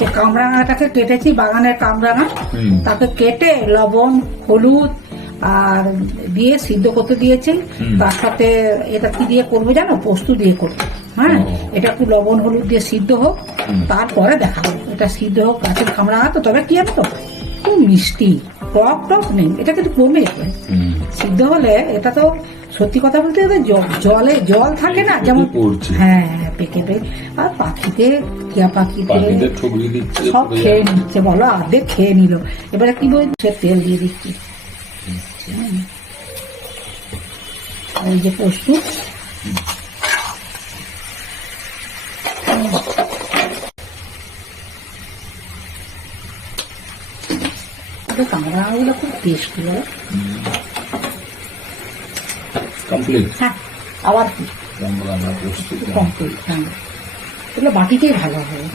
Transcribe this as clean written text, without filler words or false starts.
যে কামরাঙাটাকে কেটেছি, বাগানের কামরাঙা, তাকে কেটে লবণ হলুদ আর দিয়ে সিদ্ধ করতে দিয়েছি। তার সাথে এটা কি দিয়ে করবো জানো? পোস্ত দিয়ে করবো। হ্যাঁ, এটা একটু লবণ হলুদ দিয়ে সিদ্ধ হোক, তারপরে দেখাবো। এটা সিদ্ধ হোক, গাছের কামরাঙা তো, তবে কি জানো তো, খুব মিষ্টি, টক টক নেই, এটা কিন্তু কমে যাবে সিদ্ধ হলে। এটা তো সত্যি কথা বলতে জলে জল থাকে না, যেমন হ্যাঁ পেকে আর পাখিতে টিয়া পাখিতে সব খেয়ে নিচ্ছে, বলো অর্ধেক খেয়ে নিল। এবারে কি বলছে, তেল দিয়ে দিচ্ছি। এই যে পোস্ত, কামরাঙাগুলো খুব টেস্টি হয়। হ্যাঁ, আবার কি কমপ্লিট। হ্যাঁ, এগুলো বাটিতেই ভালো হয়।